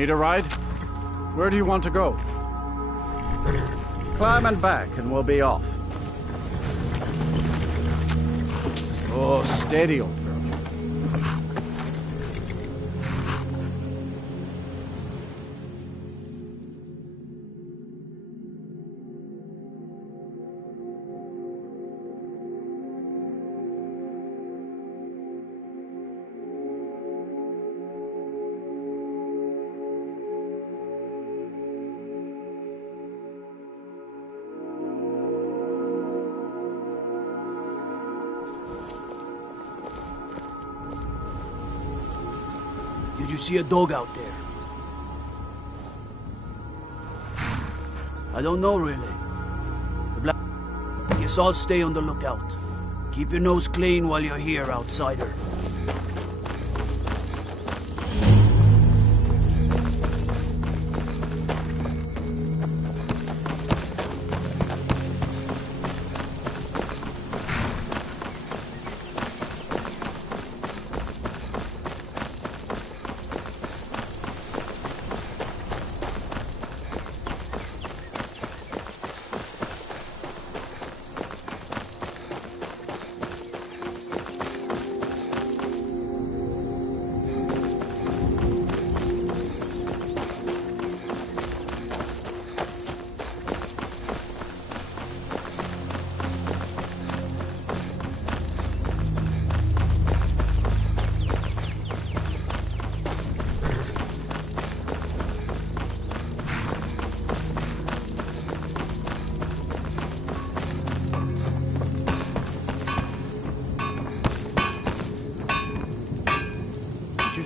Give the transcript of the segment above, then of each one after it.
Need a ride? Where do you want to go? Climb and back, and we'll be off. Oh, steady, old girl. Did you see a dog out there? I don't know, really. Guess I'll stay on the lookout. Keep your nose clean while you're here, outsider.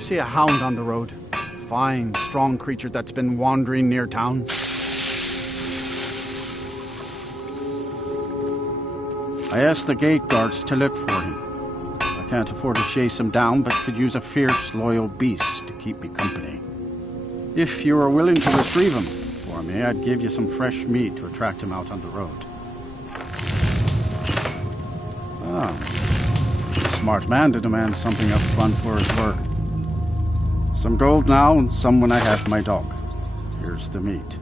See a hound on the road. Fine, strong creature that's been wandering near town. I asked the gate guards to look for him. I can't afford to chase him down, but could use a fierce, loyal beast to keep me company. If you were willing to retrieve him for me, I'd give you some fresh meat to attract him out on the road. A smart man to demand something up front for his work. Some gold now, and some when I have my dog. Here's the meat.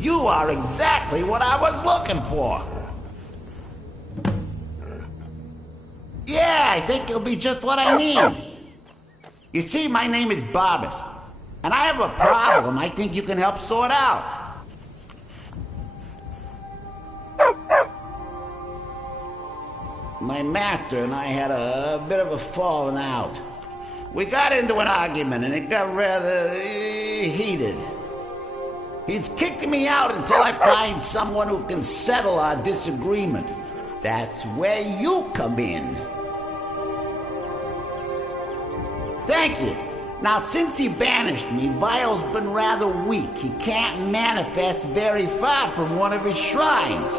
You are exactly what I was looking for. Yeah, I think you'll be just what I need. You see, my name is Barbas, and I have a problem I think you can help sort out. My master and I had a bit of a falling out. We got into an argument, and it got rather heated. He's kicking me out until I find someone who can settle our disagreement. That's where you come in. Thank you. Now, since he banished me, Vile's been rather weak. He can't manifest very far from one of his shrines.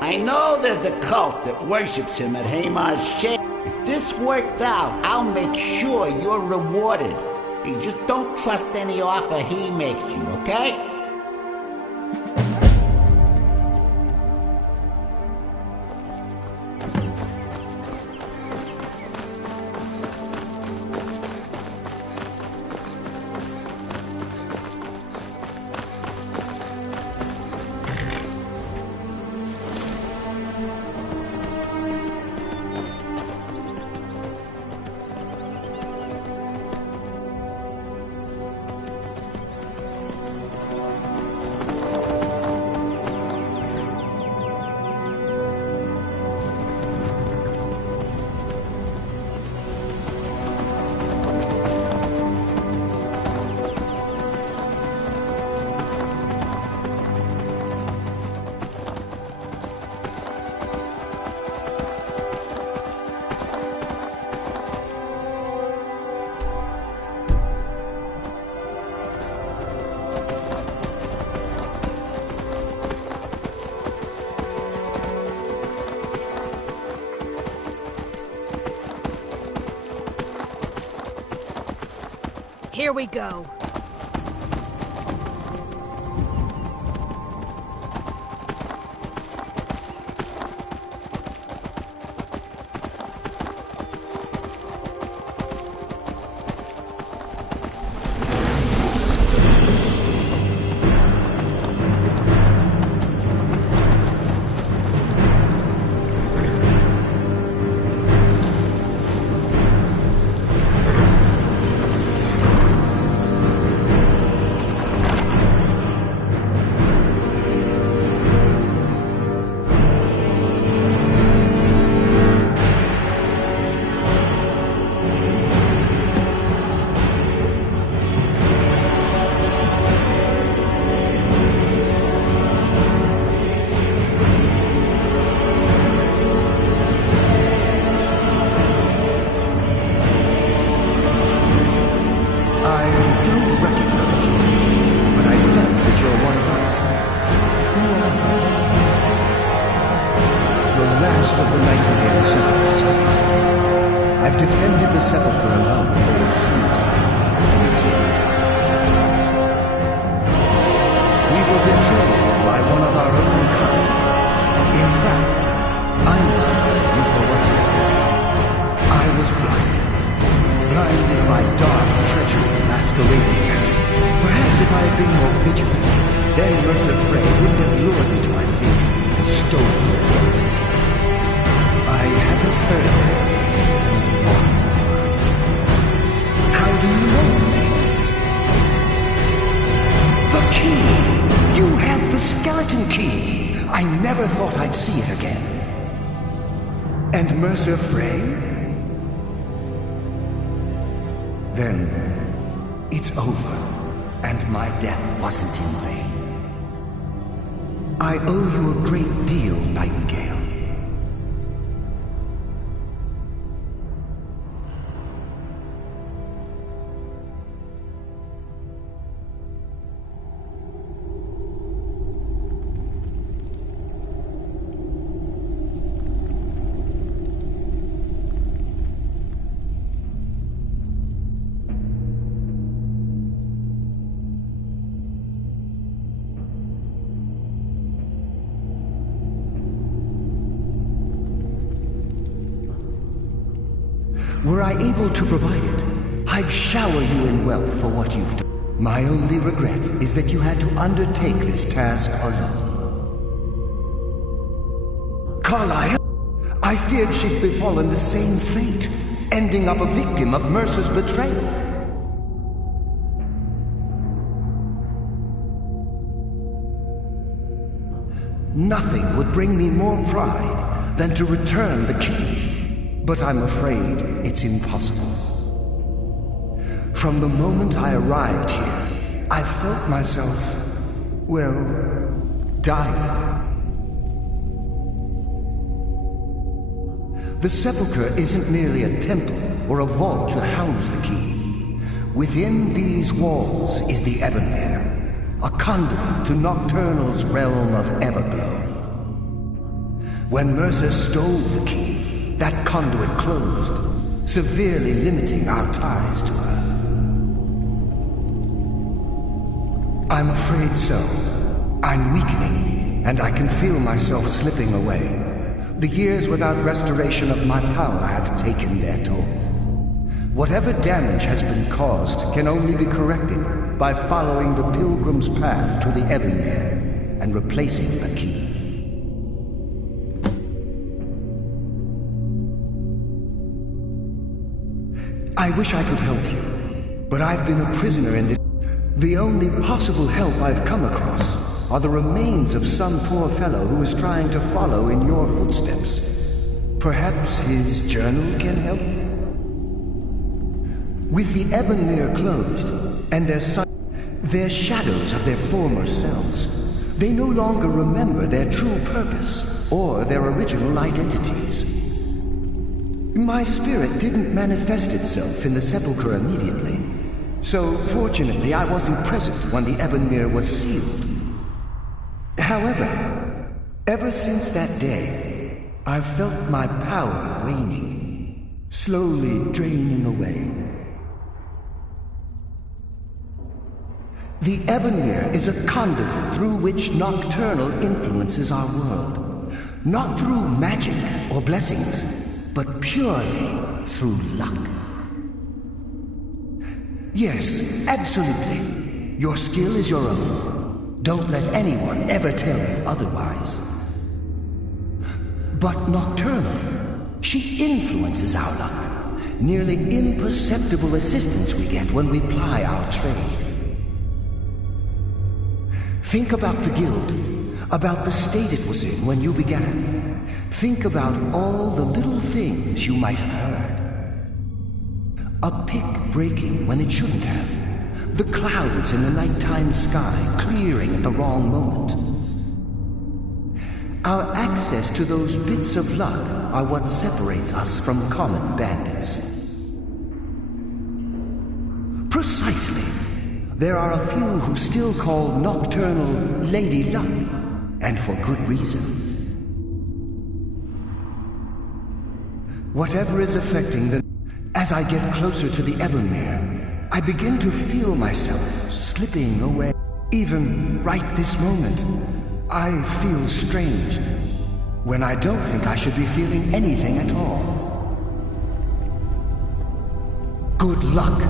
I know there's a cult that worships him at Hamar's Shade. If this works out, I'll make sure you're rewarded. You just don't trust any offer he makes you, okay? Here we go. Mercer Frey? Then it's over, and my death wasn't in vain. I owe you a great deal, Nightingale. Were I able to provide it, I'd shower you in wealth for what you've done. My only regret is that you had to undertake this task alone. Carlyle, I feared she'd befallen the same fate, ending up a victim of Mercer's betrayal. Nothing would bring me more pride than to return the key. But I'm afraid it's impossible. From the moment I arrived here, I felt myself, well, dying. The Sepulchre isn't merely a temple or a vault to house the key. Within these walls is the Ebonmere, a conduit to Nocturnal's realm of Everglow. When Mercer stole the key, that conduit closed, severely limiting our ties to her. I'm afraid so. I'm weakening, and I can feel myself slipping away. The years without restoration of my power have taken their toll. Whatever damage has been caused can only be corrected by following the pilgrim's path to the Ebonmere and replacing the key. I wish I could help you, but I've been a prisoner in this. The only possible help I've come across are the remains of some poor fellow who is trying to follow in your footsteps. Perhaps his journal can help? With the Ebonmere closed, and their shadows of their former selves, they no longer remember their true purpose or their original identities. My spirit didn't manifest itself in the Sepulchre immediately, so fortunately I wasn't present when the Ebonmere was sealed. However, ever since that day, I've felt my power waning, slowly draining away. The Ebonmere is a conduit through which Nocturnal influences our world. Not through magic or blessings, but purely through luck. Yes, absolutely. Your skill is your own. Don't let anyone ever tell you otherwise. But Nocturnal, she influences our luck. Nearly imperceptible assistance we get when we ply our trade. Think about the guild, about the state it was in when you began. Think about all the little things you might have heard. A pick breaking when it shouldn't have. The clouds in the nighttime sky clearing at the wrong moment. Our access to those bits of luck are what separates us from common bandits. Precisely. There are a few who still call Nocturnal Lady Luck, and for good reason. Whatever is affecting the... As I get closer to the Ebonmere, I begin to feel myself slipping away. Even right this moment, I feel strange, when I don't think I should be feeling anything at all. Good luck.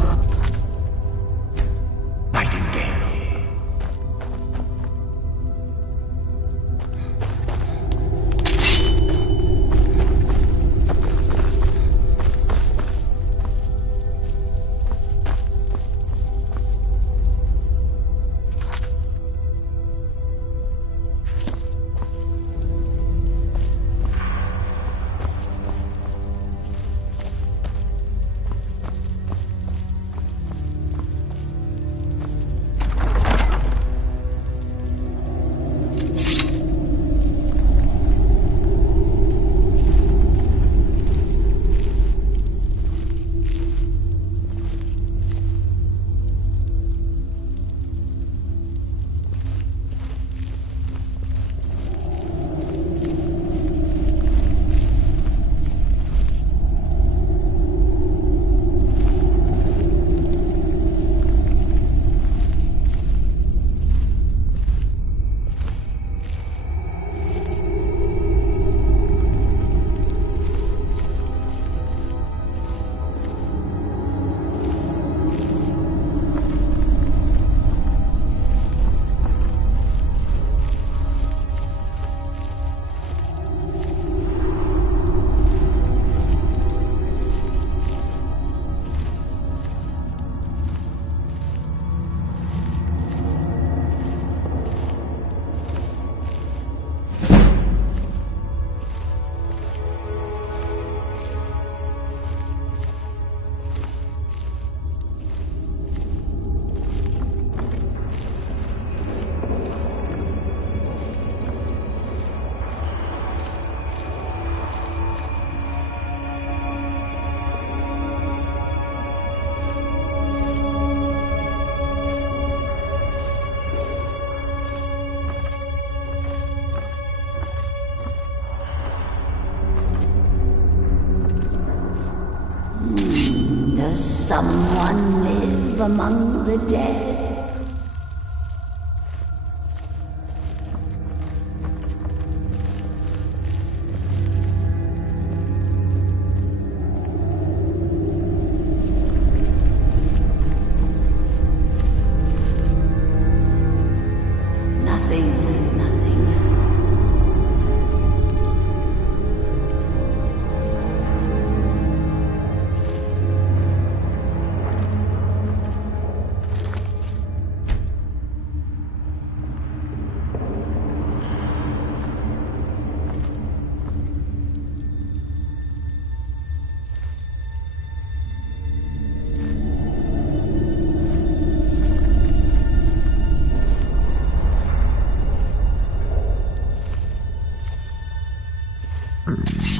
Does someone live among the dead?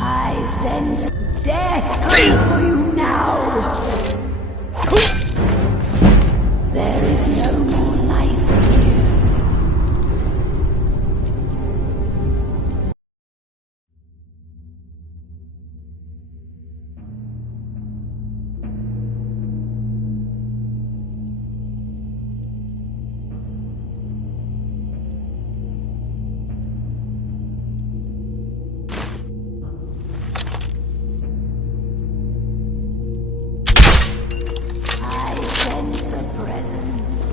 I sense death comes for you now. There is no more life here. presence.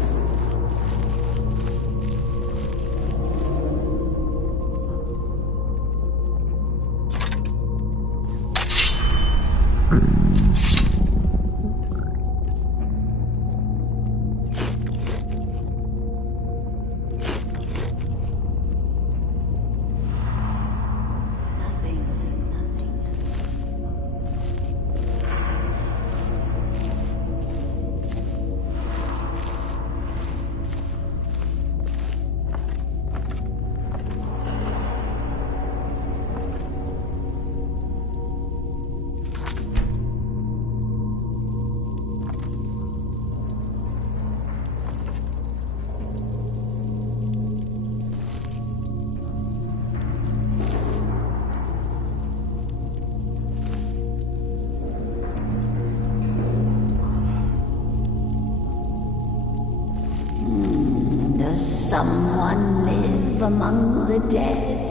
Does someone live among the dead?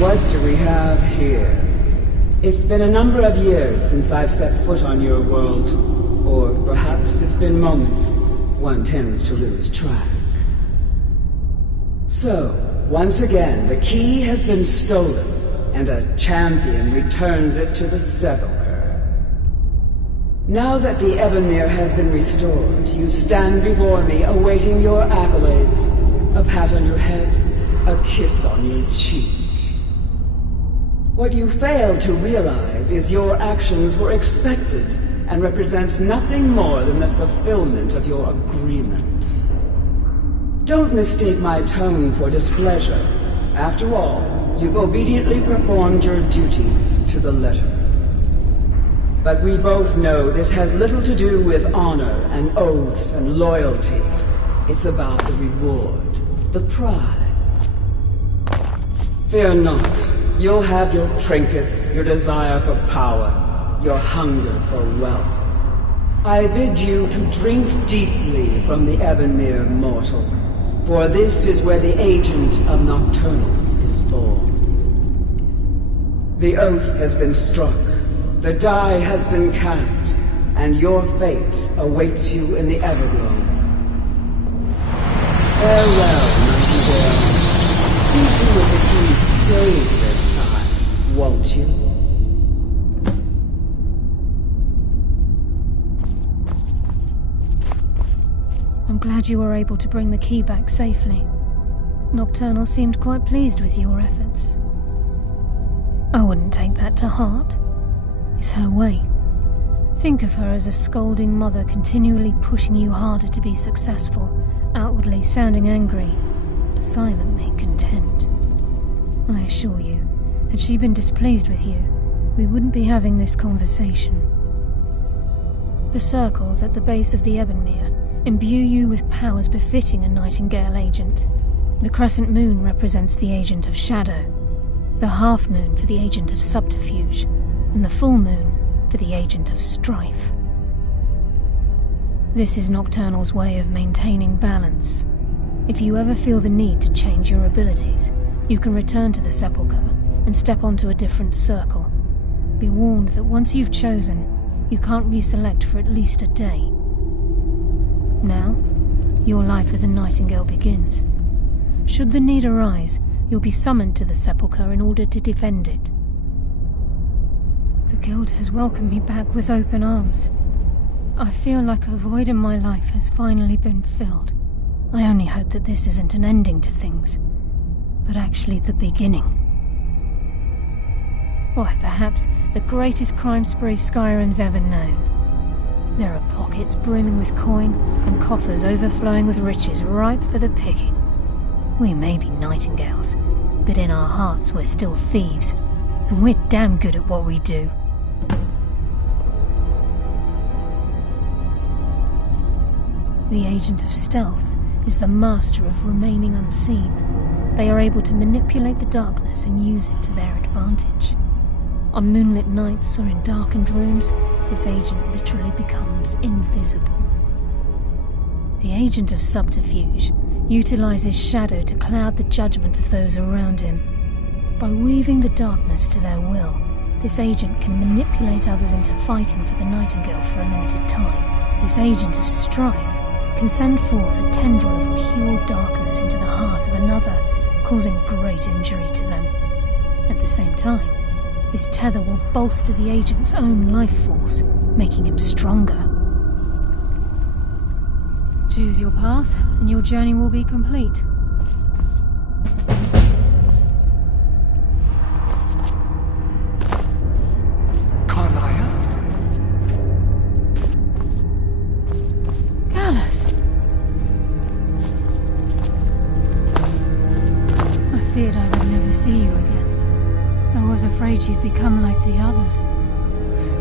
What do we have here? It's been a number of years since I've set foot on your world. Or perhaps it's been moments. One tends to lose track. So, once again, the key has been stolen, and a champion returns it to the Sepulchre. Now that the Ebonmere has been restored, you stand before me awaiting your accolades. A pat on your head, a kiss on your cheek. What you fail to realize is your actions were expected and represent nothing more than the fulfillment of your agreement. Don't mistake my tone for displeasure. After all, you've obediently performed your duties to the letter. But we both know this has little to do with honor and oaths and loyalty. It's about the reward, the prize. Fear not. You'll have your trinkets, your desire for power, your hunger for wealth. I bid you to drink deeply from the Ebonmere mortal, for this is where the agent of Nocturnal is born. The oath has been struck, the die has been cast, and your fate awaits you in the Everglow. Farewell, Nightingale. See to it that you stay this time, won't you? I'm glad you were able to bring the key back safely. Nocturnal seemed quite pleased with your efforts. I wouldn't take that to heart. It's her way. Think of her as a scolding mother continually pushing you harder to be successful, outwardly sounding angry, but silently content. I assure you, had she been displeased with you, we wouldn't be having this conversation. The circles at the base of the Ebonmere imbue you with powers befitting a Nightingale agent. The crescent moon represents the agent of shadow, the half moon for the agent of subterfuge, and the full moon for the agent of strife. This is Nocturnal's way of maintaining balance. If you ever feel the need to change your abilities, you can return to the Sepulchre and step onto a different circle. Be warned that once you've chosen, you can't reselect for at least a day. Now, your life as a Nightingale begins. Should the need arise, you'll be summoned to the Sepulchre in order to defend it. The Guild has welcomed me back with open arms. I feel like a void in my life has finally been filled. I only hope that this isn't an ending to things, but actually the beginning. Why, perhaps the greatest crime spree Skyrim's ever known. There are pockets brimming with coin, and coffers overflowing with riches ripe for the picking. We may be Nightingales, but in our hearts we're still thieves, and we're damn good at what we do. The Agent of Stealth is the master of remaining unseen. They are able to manipulate the darkness and use it to their advantage. On moonlit nights or in darkened rooms, this agent literally becomes invisible. The Agent of Subterfuge utilizes shadow to cloud the judgment of those around him. By weaving the darkness to their will, this agent can manipulate others into fighting for the Nightingale for a limited time. This Agent of Strife can send forth a tendril of pure darkness into the heart of another, causing great injury to them. At the same time, this tether will bolster the agent's own life force, making him stronger. Choose your path, and your journey will be complete. Carlisle? Gallus! I feared I would never see you again. I was afraid you'd become like the others.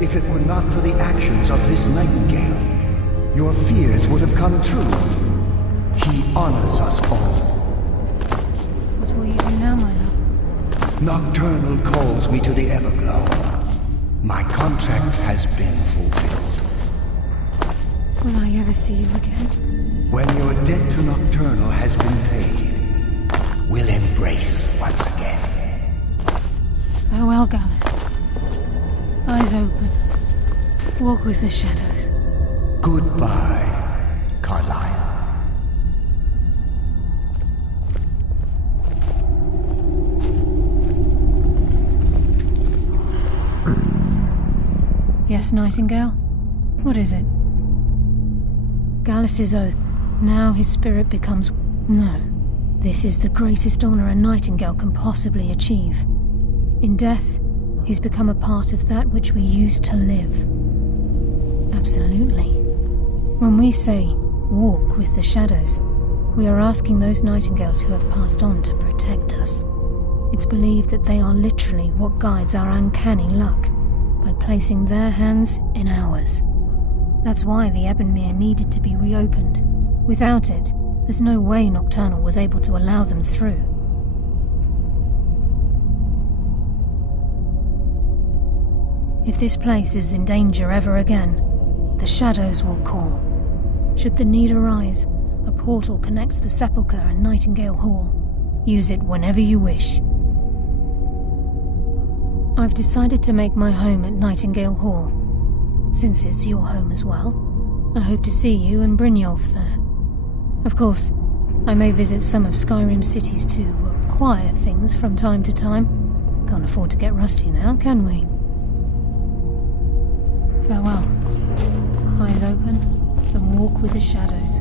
If it were not for the actions of this Nightingale, your fears would have come true. He honors us all. What will you do now, my love? Nocturnal calls me to the Everglow. My contract has been fulfilled. Will I ever see you again? When your debt to Nocturnal has been paid, we'll embrace once again. Farewell, Gallus. Eyes open. Walk with the shadows. Goodbye, Carlyle. Yes, Nightingale? What is it? Gallus's oath. Now his spirit becomes... No. This is the greatest honor a Nightingale can possibly achieve. In death, he's become a part of that which we used to live. Absolutely. When we say, walk with the shadows, we are asking those Nightingales who have passed on to protect us. It's believed that they are literally what guides our uncanny luck, by placing their hands in ours. That's why the Ebonmere needed to be reopened. Without it, there's no way Nocturnal was able to allow them through. If this place is in danger ever again, the shadows will call. Should the need arise, a portal connects the Sepulchre and Nightingale Hall. Use it whenever you wish. I've decided to make my home at Nightingale Hall. Since it's your home as well, I hope to see you and Brynjolf there. Of course, I may visit some of Skyrim City's to acquire things from time to time. Can't afford to get rusty now, can we? Farewell. Eyes open, and walk with the shadows.